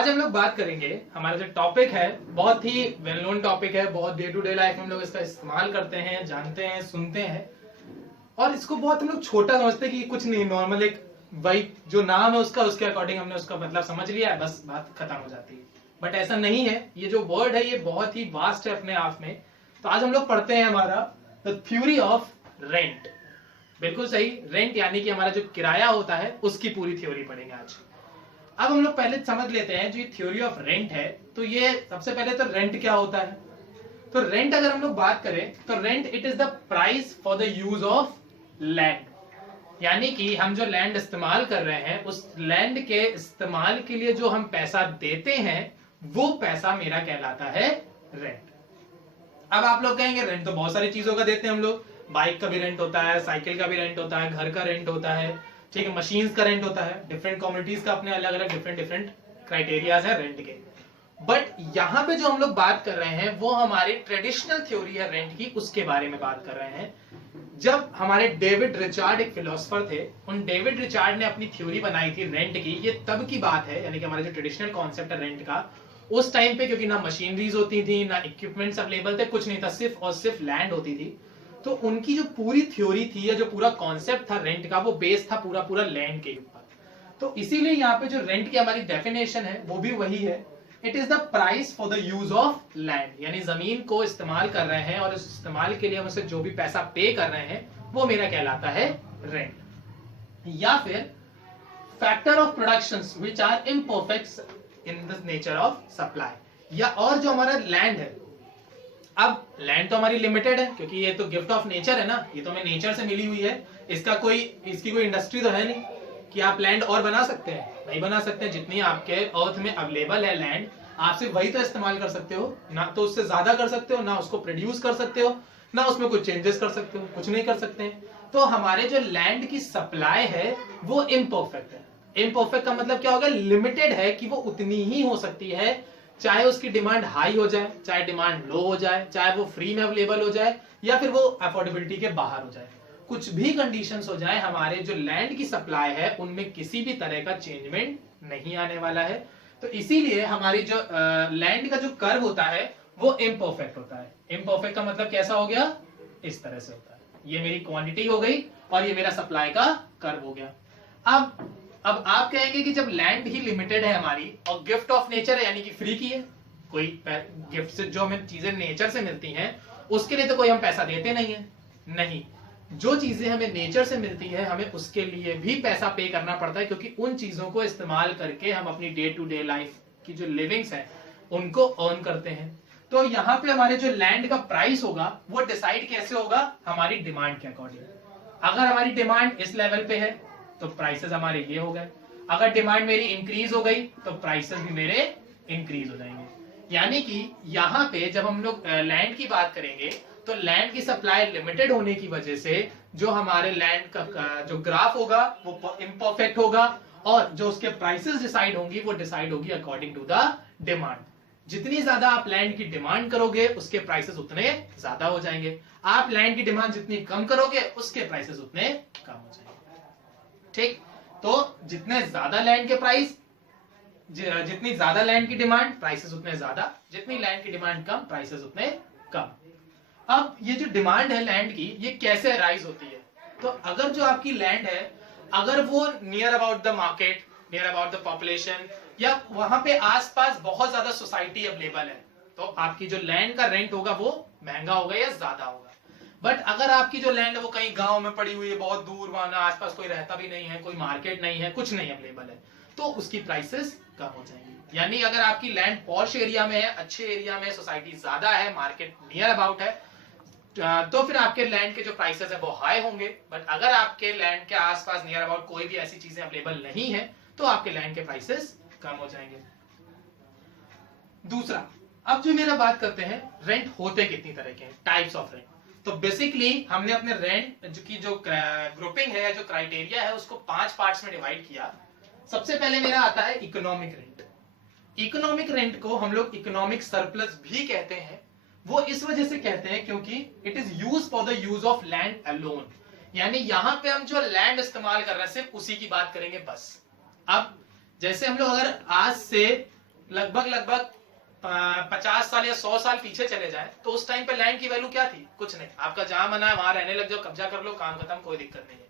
आज हम लोग बात करेंगे, हमारा जो टॉपिक है बहुत ही वेल नोन टॉपिक है, बहुत डे टू डे लाइफ में हम लोग इसका इस्तेमाल करते हैं, जानते हैं, सुनते हैं और इसको बहुत हम लोग छोटा समझते हैं कि कुछ नहीं, नॉर्मल एक भाई जो नाम है उसका, उसके अकॉर्डिंग हमने उसका मतलब समझ लिया है, बस बात खत्म हो जाती है। बट ऐसा नहीं है, ये जो वर्ड है ये बहुत ही वास्ट है अपने आप में। तो आज हम लोग पढ़ते हैं हमारा द थ्योरी ऑफ रेंट। बिल्कुल सही, रेंट यानी कि हमारा जो किराया होता है उसकी पूरी थ्योरी पढ़ेंगे आज। अब हम लोग पहले समझ लेते हैं जो ये थ्योरी ऑफ रेंट है, तो ये सबसे पहले तो रेंट क्या होता है। तो रेंट अगर हम लोग बात करें तो rent it is the price for the use of land, यानी कि हम जो लैंड इस्तेमाल कर रहे हैं उस लैंड के इस्तेमाल के लिए जो हम पैसा देते हैं वो पैसा मेरा कहलाता है रेंट। अब आप लोग कहेंगे रेंट तो बहुत सारी चीजों का देते हैं हम लोग, बाइक का भी रेंट होता है, साइकिल का भी रेंट होता है, घर का रेंट होता है, ठीक है, मशीन्स का रेंट होता है, डिफरेंट कम्युनिटीज का अपने अलग अलग डिफरेंट क्राइटेरियाज है रेंट के। बट यहाँ पे जो हम लोग बात कर रहे हैं वो हमारी ट्रेडिशनल थ्योरी है रेंट की, उसके बारे में बात कर रहे हैं। जब हमारे डेविड रिचार्ड एक फिलोसफर थे, उन डेविड रिचार्ड ने अपनी थ्योरी बनाई थी रेंट की, ये तब की बात है, यानी कि हमारा जो ट्रेडिशनल कॉन्सेप्ट है रेंट का, उस टाइम पे क्योंकि ना मशीनरीज होती थी, ना इक्विपमेंट्स अवेलेबल थे, कुछ नहीं था, सिर्फ और सिर्फ लैंड होती थी। तो उनकी जो पूरी थ्योरी थी या जो पूरा कॉन्सेप्ट था रेंट का, वो बेस था पूरा पूरा लैंड के ऊपर। तो इसीलिए यहाँ पे जो रेंट की हमारी डेफिनेशन है वो भी वही है, it is the price for the use of land, यानी जमीन को इस्तेमाल कर रहे हैं और इस इस्तेमाल के लिए हम उसे जो भी पैसा पे कर रहे हैं वो मेरा कहलाता है रेंट। या फिर factor of productions which are imperfect in the nature of supply, या और जो हमारा लैंड है, अब लैंड तो हमारी लिमिटेड है क्योंकि ये तो गिफ्ट ऑफ नेचर है ना, ये तो हमें नेचर से मिली हुई है, इसकी कोई इंडस्ट्री तो है नहीं कि आप लैंड और बना सकते हैं, नहीं बना सकते। जितनी आपके अर्थ में अवेलेबल है लैंड, आप सिर्फ वही तो इस्तेमाल कर सकते हो, ना तो उससे ज्यादा कर सकते हो, ना उसको प्रोड्यूस कर सकते हो, ना उसमें कुछ चेंजेस कर सकते हो, कुछ नहीं कर सकते हैं। तो हमारे जो लैंड की सप्लाई है वो इम्परफेक्ट है। इम्परफेक्ट का मतलब क्या होगा, लिमिटेड है कि वो उतनी ही हो सकती है, चाहे उसकी डिमांड हाई हो जाए, चाहे डिमांड लो हो जाए, चाहे वो फ्री में अवेलेबल हो जाए या फिर वो अफोर्डेबिलिटी के बाहर हो जाए, कुछ भी कंडीशंस हो जाए, हमारे जो लैंड की सप्लाई है उनमें किसी भी तरह का चेंजमेंट नहीं आने वाला है। तो इसीलिए हमारी जो लैंड का जो कर्व होता है वो इम्परफेक्ट होता है। इम्परफेक्ट का मतलब कैसा हो गया, इस तरह से होता है, ये मेरी क्वांटिटी हो गई और ये मेरा सप्लाई का कर्व हो गया। अब आप कहेंगे कि जब लैंड ही लिमिटेड है हमारी और गिफ्ट ऑफ नेचर है यानी कि फ्री की है, कोई गिफ्ट से जो हमें चीजें नेचर से मिलती हैं उसके लिए तो कोई हम पैसा देते नहीं है। नहीं, जो चीजें हमें नेचर से मिलती है हमें उसके लिए भी पैसा पे करना पड़ता है, क्योंकि उन चीजों को इस्तेमाल करके हम अपनी डे टू डे लाइफ की जो लिविंग्स है उनको अर्न करते हैं। तो यहाँ पे हमारे जो लैंड का प्राइस होगा वो डिसाइड कैसे होगा, हमारी डिमांड के अकॉर्डिंग। अगर हमारी डिमांड इस लेवल पे है तो प्राइसेस हमारे ये हो गए, अगर डिमांड मेरी इंक्रीज हो गई तो प्राइसेस भी मेरे इंक्रीज हो जाएंगे। यानी कि यहाँ पे जब हम लोग लैंड की बात करेंगे तो लैंड की सप्लाई लिमिटेड होने की वजह से जो हमारे लैंड का जो ग्राफ होगा वो इम्परफेक्ट होगा और जो उसके प्राइसेस डिसाइड होंगी वो डिसाइड होगी अकॉर्डिंग टू द डिमांड। जितनी ज्यादा आप लैंड की डिमांड करोगे उसके प्राइसेस उतने ज्यादा हो जाएंगे, आप लैंड की डिमांड जितनी कम करोगे उसके प्राइसेस उतने कम हो जाएंगे। ठीक, तो जितने ज्यादा लैंड के प्राइस, जितनी ज्यादा लैंड की डिमांड प्राइसेस उतने ज्यादा, जितनी लैंड की डिमांड कम प्राइसेस उतने कम। अब ये जो डिमांड है लैंड की ये कैसे राइज होती है, तो अगर जो आपकी लैंड है अगर वो near about the market, near about the population या वहां पे आसपास बहुत ज्यादा सोसाइटी अवेलेबल है, तो आपकी जो लैंड का रेंट होगा वो महंगा होगा या ज्यादा होगा। बट अगर आपकी जो लैंड है वो कहीं गांव में पड़ी हुई है, बहुत दूर, वहां आसपास कोई रहता भी नहीं है, कोई मार्केट नहीं है, कुछ नहीं अवेलेबल है, तो उसकी प्राइसेस कम हो जाएंगी। यानी अगर आपकी लैंड पॉश एरिया में है, अच्छे एरिया में, सोसाइटी ज्यादा है, मार्केट नियर अबाउट है, तो फिर आपके लैंड के जो प्राइसेस है वो हाई होंगे। बट अगर आपके लैंड के आसपास नियर अबाउट कोई भी ऐसी चीजें अवेलेबल नहीं है तो आपके लैंड के प्राइसेस कम हो जाएंगे। दूसरा, अब जो मेरा बात करते हैं रेंट होते कितनी तरह के हैं, टाइप्स ऑफ रेंट। तो बेसिकली हमने अपने रेंट की जो ग्रुपिंग है, जो क्राइटेरिया है, उसको 5 पार्ट्स में डिवाइड किया। सबसे पहले मेरा आता है इकोनॉमिक रेंट। इकोनॉमिक रेंट को हम लोग इकोनॉमिक सरप्लस भी कहते हैं। वो इस वजह से कहते हैं क्योंकि it is use for the use of land alone, यानी यहां पे हम जो लैंड इस्तेमाल कर रहे हैं सिर्फ उसी की बात करेंगे बस। अब जैसे हम लोग अगर आज से लगभग 50 साल या 100 साल पीछे चले जाए तो उस टाइम पे लैंड की वैल्यू क्या थी? कुछ नहीं। आपका जहां मना है वहां रहने लग जाओ, कब्जा कर लो, काम खत्म, कोई दिक्कत नहीं है।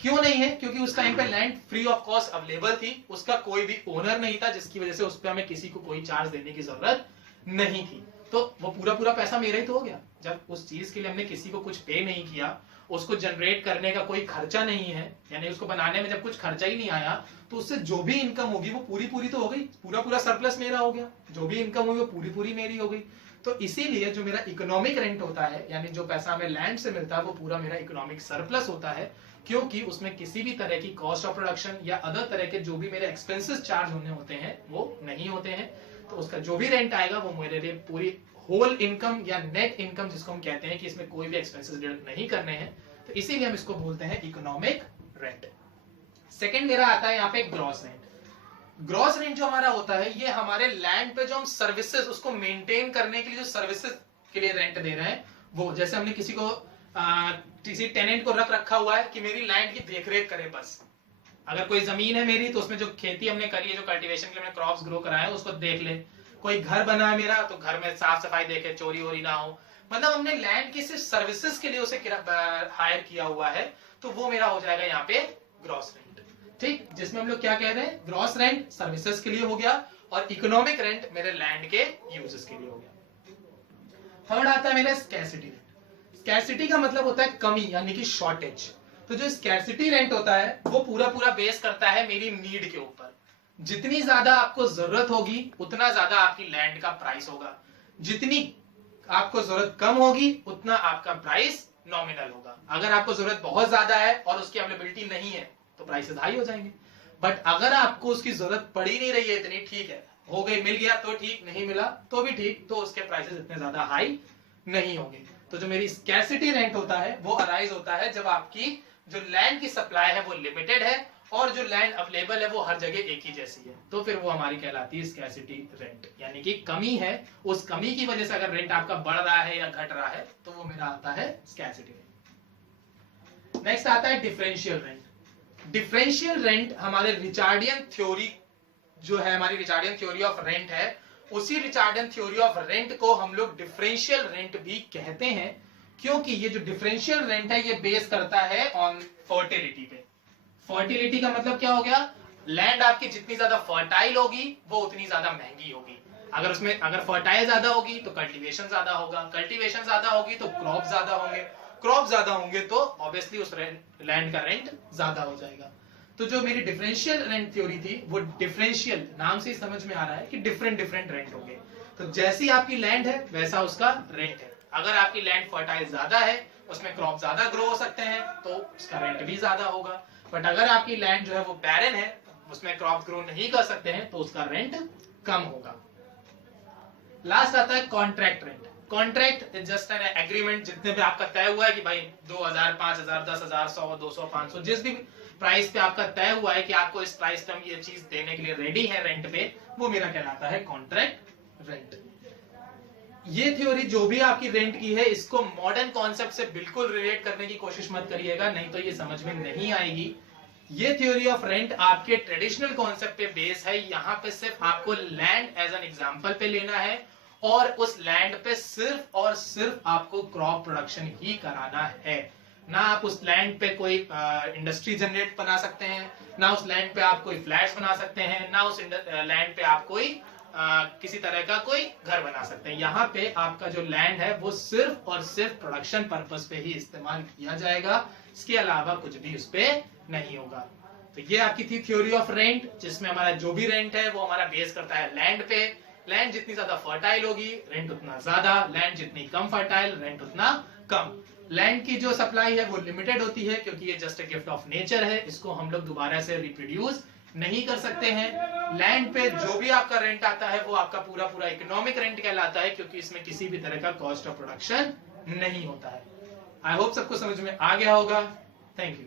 क्यों नहीं है? क्योंकि उस टाइम पे land free of cost available थी, उसका कोई भी ओनर नहीं था, जिसकी वजह से उस पर हमें किसी को कोई चार्ज देने की जरूरत नहीं थी। तो वो पूरा पैसा मेरा ही तो हो गया। जब उस चीज के लिए हमने किसी को कुछ पे नहीं किया, उसको जनरेट करने का कोई खर्चा नहीं है, यानी उसको बनाने में जब कुछ खर्चा ही नहीं आया, तो उससे जो भी इनकम होगी वो पूरी तो हो गई, पूरा सरप्लस मेरा हो गया। जो भी इनकम हुई वो पूरी मेरी हो गई। तो इसीलिए जो मेरा इकोनॉमिक रेंट होता है, यानी जो पैसा हमें लैंड से मिलता है, वो पूरा मेरा इकोनॉमिक सरप्लस होता है, क्योंकि उसमें किसी भी तरह की कॉस्ट ऑफ प्रोडक्शन या अदर तरह के जो भी मेरे एक्सपेंसेस चार्ज होने होते हैं वो नहीं होते हैं। तो उसका जो भी रेंट आएगा वो मेरे लिए पूरी होल इनकम या नेट इनकम, जिसको हम कहते हैं कि इसमें कोई भी एक्सपेंसेस डिडक्ट नहीं करने हैं, तो इसीलिए हम इसको बोलते हैं इकोनॉमिक रेंट। सेकंड मेरा आता है यहाँ पे ग्रॉस रेंट। ग्रॉस रेंट जो हमारा होता है, ये हमारे लैंड पे जो हम सर्विसेज उसको मेंटेन करने के लिए जो सर्विसेज के लिए रेंट दे रहे हैं, वो जैसे हमने किसी को किसी टेनेंट को रखा हुआ है कि मेरी लैंड की देखरेख करे बस। अगर कोई जमीन है मेरी तो उसमें जो खेती हमने करी है, जो कल्टीवेशन के लिए हमने क्रॉप्स ग्रो कराए, उसको देख ले। कोई घर बना है मेरा तो घर में साफ सफाई देखे, चोरी वोरी ना हो। मतलब हमने लैंड की सिर्फ सर्विसेज के लिए उसे हायर किया हुआ है, तो वो मेरा हो जाएगा यहाँ पे ग्रॉस रेंट। ठीक, जिसमें हम लोग क्या कह रहे हैं, ग्रॉस रेंट सर्विसेज के लिए हो गया और इकोनॉमिक रेंट मेरे लैंड के यूजेस के लिए हो गया। थर्ड आता है मेरा स्कैरसिटी रेंट। स्कैरसिटी का मतलब होता है कमी, यानी कि शॉर्टेज। तो जो स्कैरसिटी रेंट होता है वो पूरा बेस करता है मेरी नीड के ऊपर। जितनी ज्यादा आपको जरूरत होगी उतना ज्यादा आपकी लैंड का प्राइस होगा, जितनी आपको जरूरत कम होगी उतना आपका प्राइस नॉमिनल होगा। अगर आपको जरूरत बहुत ज्यादा है और उसकी अवेलेबिलिटी नहीं है तो प्राइसेस हाई हो जाएंगे। बट अगर आपको उसकी जरूरत पड़ी नहीं रही है इतनी, ठीक है, हो गई, मिल गया तो ठीक, नहीं मिला तो भी ठीक, तो उसके प्राइसेस इतने ज्यादा हाई नहीं होंगे। तो जो मेरी स्कैरसिटी रेंट होता है वो अराइज होता है जब आपकी जो लैंड की सप्लाई है वो लिमिटेड है और जो लैंड अवेलेबल है वो हर जगह एक ही जैसी है, तो फिर वो हमारी कहलाती है स्कैरसिटी रेंट, यानी कि कमी है। उस कमी की वजह से अगर रेंट आपका बढ़ रहा है या घट रहा है तो वो मेरा आता है स्कैरसिटी रेंट। नेक्स्ट आता है डिफरेंशियल रेंट। डिफरेंशियल रेंट हमारे रिचार्डियन थ्योरी जो है, हमारी रिचार्डियन थ्योरी ऑफ रेंट है, उसी रिचार्डियन थ्योरी ऑफ रेंट को हम लोग डिफरेंशियल रेंट भी कहते हैं, क्योंकि ये जो डिफरेंशियल रेंट है ये बेस करता है ऑन फर्टिलिटी पे। फर्टिलिटी का मतलब क्या हो गया, लैंड आपकी जितनी ज्यादा फर्टाइल होगी वो उतनी ज्यादा महंगी होगी। अगर फर्टाइल ज्यादा होगी तो कल्टीवेशन ज्यादा होगा, कल्टीवेशन ज्यादा होगी तो क्रॉप ज्यादा होंगे, क्रॉप ज्यादा होंगे तो ऑब्वियसली उस लैंड का रेंट ज्यादा हो जाएगा। तो जो मेरी डिफरेंशियल रेंट थ्योरी थी वो डिफरेंशियल नाम से ही समझ में आ रहा है कि डिफरेंट रेंट होंगे। तो जैसी आपकी लैंड है वैसा उसका रेंट है। अगर आपकी लैंड फर्टाइल ज्यादा है, उसमें क्रॉप ज्यादा ग्रो हो सकते हैं, तो उसका रेंट भी ज्यादा होगा। बट अगर आपकी लैंड जो है वो बैरन है, उसमें क्रॉप ग्रो नहीं कर सकते हैं, तो उसका रेंट कम होगा। लास्ट आता है contract rent. Contract is just an agreement, जितने भी आपका तय हुआ है कि भाई 2000, 5000, 10,000, 100, 200, 500, जिस भी प्राइस पे आपका तय हुआ है कि आपको इस प्राइस पे हम ये चीज देने के लिए रेडी है रेंट पे, वो मेरा कहलाता है कॉन्ट्रैक्ट रेंट। ये थ्योरी जो भी आपकी रेंट की है, इसको मॉडर्न कॉन्सेप्ट से बिल्कुल रिलेट करने की कोशिश मत करिएगा, नहीं तो ये समझ में नहीं आएगी। ये थ्योरी ऑफ रेंट आपके ट्रेडिशनल कॉन्सेप्ट पे बेस है। यहाँ पे सिर्फ आपको लैंड एज एन एग्जांपल पे लेना है और उस लैंड पे सिर्फ और सिर्फ आपको क्रॉप प्रोडक्शन ही कराना है। ना आप उस लैंड पे कोई इंडस्ट्री जनरेट बना सकते हैं, ना उस लैंड पे आप कोई फ्लैट्स बना सकते हैं, ना उस लैंड पे आप कोई किसी तरह का कोई घर बना सकते हैं। यहाँ पे आपका जो लैंड है वो सिर्फ और सिर्फ प्रोडक्शन पर्पस पे ही इस्तेमाल किया जाएगा, इसके अलावा कुछ भी उस पे नहीं होगा। तो ये आपकी थी थ्योरी ऑफ रेंट, जिसमें हमारा जो भी रेंट है वो हमारा बेस करता है लैंड पे। लैंड जितनी ज्यादा फर्टाइल होगी रेंट उतना ज्यादा, लैंड जितनी कम फर्टाइल रेंट उतना कम। लैंड की जो सप्लाई है वो लिमिटेड होती है, क्योंकि ये just a gift of nature है, इसको हम लोग दोबारा से रिप्रोड्यूस नहीं कर सकते हैं। लैंड पे जो भी आपका रेंट आता है वो आपका पूरा इकोनॉमिक रेंट कहलाता है, क्योंकि इसमें किसी भी तरह का कॉस्ट ऑफ प्रोडक्शन नहीं होता है। आई होप सबको समझ में आ गया होगा। Thank you.